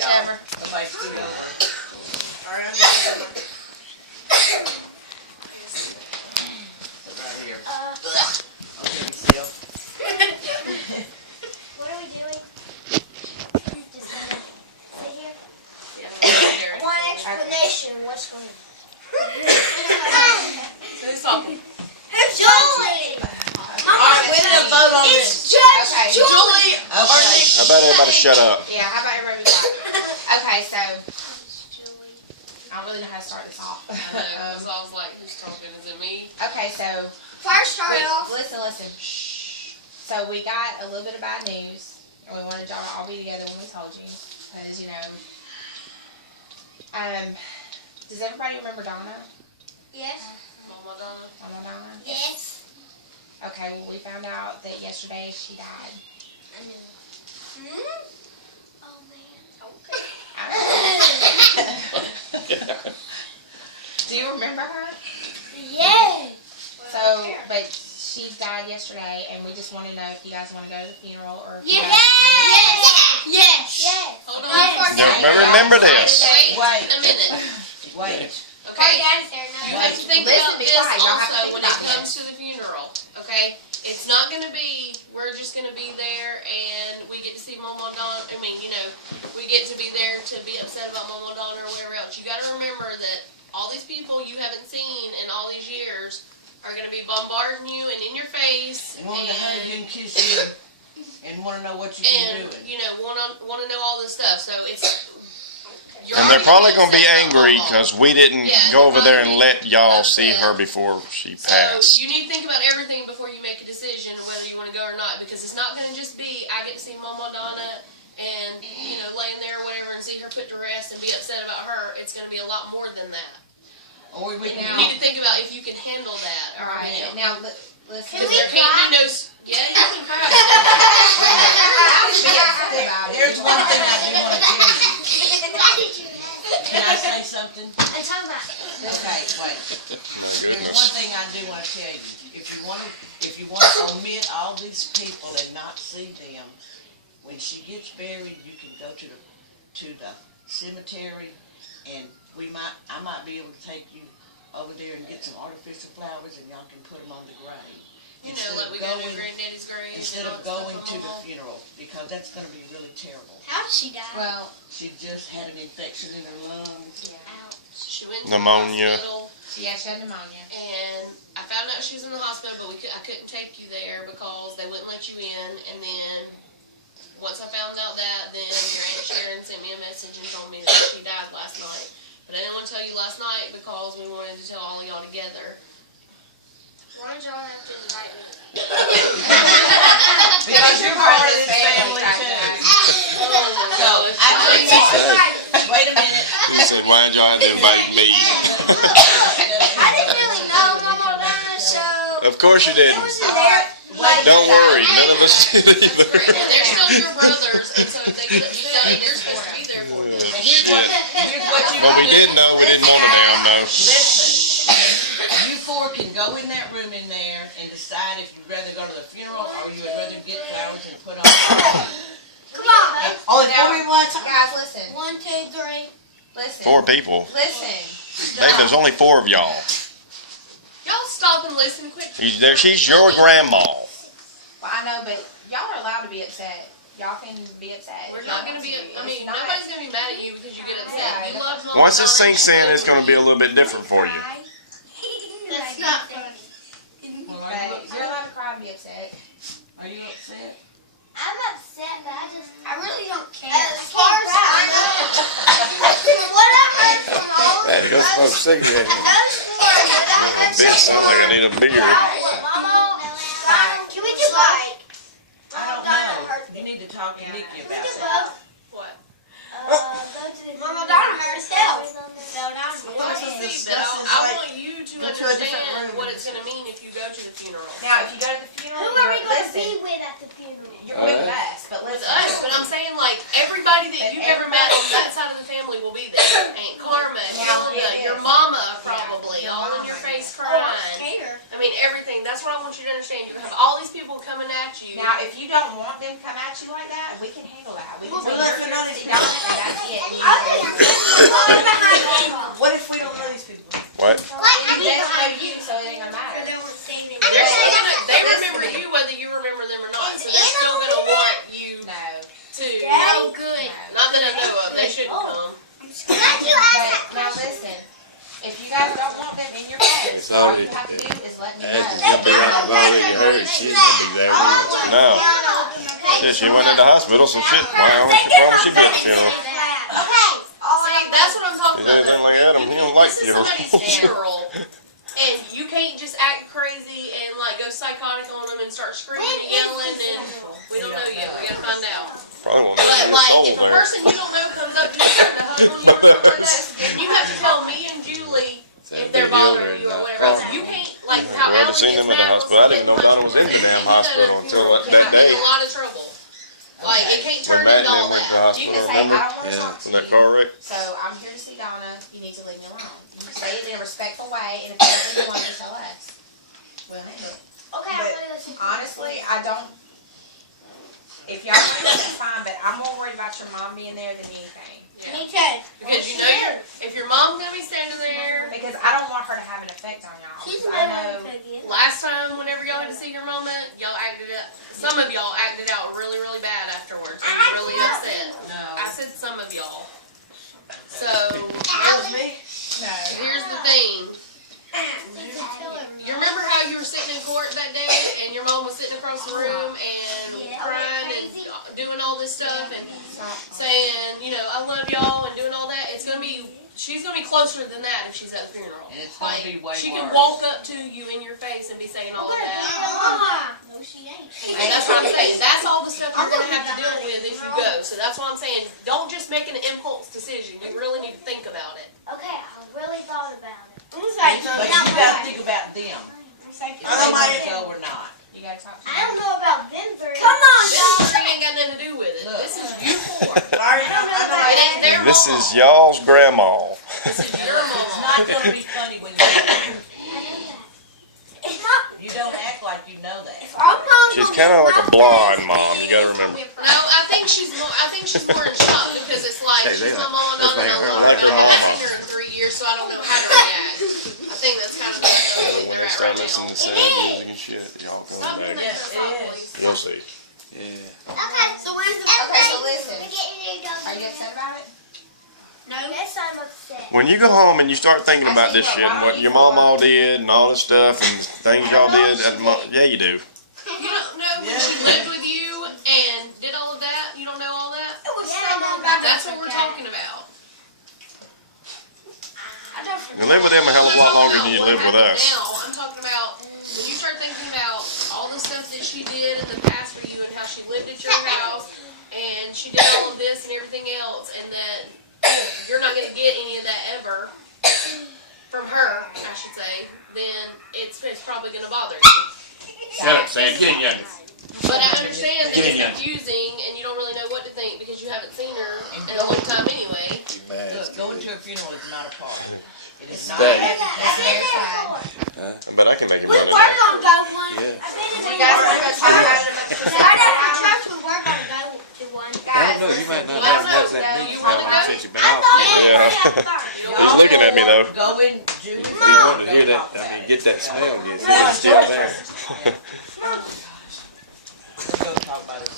Whichever. Somebody scoot over. Alright, I'm gonna Sit right here. Okay, Seal. What are we doing? Just gonna sit here. Yeah. One explanation. What's going on? Who's talking? Julie. Alright, we need to vote on this. It's Judge Okay. Julie. Okay. How about everybody shut up? Yeah, how about everybody be quiet? Okay, so I don't really know how to start this off. I know, 'cause I was like, who's talking? Is it me? Okay, so First, start off. listen. Shh. So we got a little bit of bad news, and we wanted y'all to all be together when we told you, because does everybody remember Donna? Yes. Mama Donna? Mama Donna? Yes. Okay, well we found out that yesterday she died. I knew. Hmm? Oh man. Okay. Do you remember her? Yes. So, but she died yesterday, and we just want to know if you guys want to go to the funeral or if you Yes. guys Yes. Yes. Hold on. Yes. Remember this. Wait. A minute. Wait. Okay? Dad's there You now. have to think Listen, about be this quiet. Y'all have to also think when about it this. comes to the funeral, okay? It's not gonna be, we're just gonna be there and we get to see Mama Donna, we get to be there to be upset about Mama Donna or whatever else. You gotta remember that all these people you haven't seen in all these years are gonna be bombarding you and in your face And want to hug you and kiss you and want to know what you've been and, doing. wanna know all this stuff, so it's. You're And they're already probably going to be upset about angry Mama. because we didn't Yeah, go over there and they're let y'all upset. see her before she So passed. you need to think about everything before you make a decision whether you want to go or not, because it's not going to just be I get to see Mama Donna and laying there or whatever and see her put to rest and be upset about her. It's going to be a lot more than that. Or we can You need to think about if you can handle that. Alright, now listen. Can we There can't be no. Yeah, you can cry. I'll be upset about it. Here's one thing I do want to tell you. Why did you Can I say something? I'm talking about. Okay, wait. There's one thing I do want to tell you. If you want to omit all these people and not see them, when she gets buried, you can go to the cemetery, and I might be able to take you over there and get some artificial flowers, and y'all can put them on the grave. Like we go to Granddaddy's grave. Instead and of all going that to stuff the on funeral, because that's going to be really terrible. How did she die? Well, She just had an infection in her lungs. Ouch. She went to Pneumonia. the hospital, she had pneumonia. and I found out she was in the hospital, but I couldn't take you there because they wouldn't let you in. And then once I found out that, then your Aunt Sharon sent me a message and told me that she died last night. But I didn't want to tell you last night because we wanted to tell all of y'all together. Why did y'all have to invite me? Because you're part of this family too. So, wait a minute. He said, why did y'all have to invite me? I didn't really know Mama Donna, so Of course you it didn't. was there. Wait. Don't worry, none of us did either. They're still your brothers, and so if they let you know, you're supposed to be there for them. Here's what you But we do. did know we didn't want to now know. Listen, you four can go in that room in there and decide if you'd rather go to the funeral or you would rather get flowers and put on. Come on. Only 4 people at a time. Guys, listen. 1, 2, 3. Listen. 4 people. Listen. Babe, there's only 4 of y'all. Y'all stop and listen quick. She's your grandma. Well, I know, but y'all are allowed to be upset. Y'all can be upset. We're if not y'all going to want be, It's not- nobody's going to be mad at you because you get upset. Yeah, You love Mama Once this Donna, sinks in, it's going to be a little bit different for you. That's not funny. Well, But you're allowed to cry and be upset. Are you upset? I'm upset, but I really don't care. As far as I know, what I heard from all I had to go smoke a cigarette. Bitch, sounds like I need a beer. Mama, can we do like? I don't know. You need to talk to Nikki about that. What? Go to the Mama Donna herself. Fell down. Well, This but is I like- want you to go to a different understand room. what it's going to mean if you go to the funeral. Now, if you go to the funeral, Who are we going to listen, be with at the funeral? you're with us, but With listen. us, but I'm saying like everybody that But you've ever met on that side of the family will be there. Aunt Karma, Now, Hilda, it your is. mama probably, your all in mama. your face Oh, I'm crying. scared. I mean everything. That's what I want you to understand. You have all these people coming at you you. Now, if you don't want them to come at you like that, we can handle that. We can Well, say if you're we know here to these see Donna, and that's it. And What if we don't know these people? What? they don't know you, so it ain't gonna matter. They remember you whether you remember them or not, so they're still gonna want you No, to. Oh, good. no. Not that I know of, they shouldn't come. But now listen, if you guys don't want them in your face, It's all already- you have to do is let me As know. the jumping out of already heard, she's gonna be there. No. Yeah, she went into hospital, so shit. Why would she be at the funeral? See, that's what I'm talking Is about. anything like Adam? He don't like This is funerals. somebody's funeral, and you can't just act crazy and like go psychotic on them and start screaming and yelling, and we don't know yet. We gotta find out. Probably won't But have a like, soul if a there. person you don't know comes up to you starting to hug on you or something like that, then you have to tell me and Julie if they're bothering you or whatever. So you can't like how Well, I Alan seen gets them in the mad when hospital. I didn't know somebody Donna was in the punches damn him. He done hospital a until funeral. that You day. get in a lot of trouble. Like it can't turn When into Matt all went to the that. You hospital, can say, I remember? don't wanna Yeah. talk to In that you, car wreck? so I'm here to see Donna, you need to leave me alone. You can say it in a respectful way, and if there's anything you want to tell us, we'll handle it. Honestly, I don't, if y'all want to, that's fine, but I'm more worried about your mom being there than anything. Me too. Because you know if your mom's gonna be standing there. Because I don't want her to have an effect on y'all. She's I know, Last time, whenever y'all had to see your moment, y'all acted out. Some of y'all acted out really, really bad afterwards. And were really upset. No. I said some of y'all. So That was me. no. here's the thing. You remember how you were sitting in court that day, and your mom was sitting across the room and crying and doing all this stuff and saying, you know, I love y'all and doing all that. She's gonna be closer than that if she's at the funeral. And it's gonna be way she worse. can walk up to you in your face and be saying all of that. No, she ain't. And that's what I'm saying. That's all the stuff you're gonna have to deal with if you go. So that's why I'm saying, don't just make an impulse decision. You really need to think about it. Okay, I really thought about it. But you gotta think about them. If they want to go or not. You gotta talk to I don't know about them three. Come on, This dog. tree ain't got nothing to do with it. Look. This is you four. Sorry, It ain't their This mom. is y'all's grandma. This is your It's mom. not gonna be funny when I know that. It's not. you don't act like you know that. Our mom She's don't kind of make like a my blonde face. mom. You gotta remember. No, I think she's more in shock because it's like Hey, she's they my like- mom and they I like her don't know like her. her I haven't mom. seen her in 3 years, so I don't know how to react. I think that's kind of the thing When they're they at start right listening now. to sad music and shit, y'all Stop go doing back. that Yes, to it us, is. please. You'll see. Yeah. Okay, so where's the Okay, so listen. We're getting your dog. Are you upset about it? No. Yes, I'm upset. When you go home and you start thinking about this shit and what your mom all did and all this stuff and things y'all did, yeah, you do. You don't know when she lived with you and did all of that? You don't know all that? It was so bad. That's what we're talking about. I don't You live with them a hell of a lot longer than you live with us. Now, I'm talking about when you start thinking about all the stuff that she did in the past for you and how she lived at your house and she did all of this and everything else, and that you're not going to get any of that ever from her, I should say, then it's probably going to bother you. Shut up, Sam. Get in yonder. But I understand that Get in it's here. confusing and you don't really know what to think because you haven't seen her in a long time anyway. You mad. Look, going to a funeral is not a party. It is not That- a happy That's time. their side. But I can make it We better. were gonna go one. Yeah. I've been in You guys wanna go talk about it? Right after church, we were gonna go to one. I don't know. You might not I don't have know. that Do meeting you wanna go? since you've been I off. thought Yeah. we were first. You He's don't looking at me though. Go in Julie's You room, want to go hear talk that? I about mean, it. get that smell again. See if it's still there. Let's go talk about it.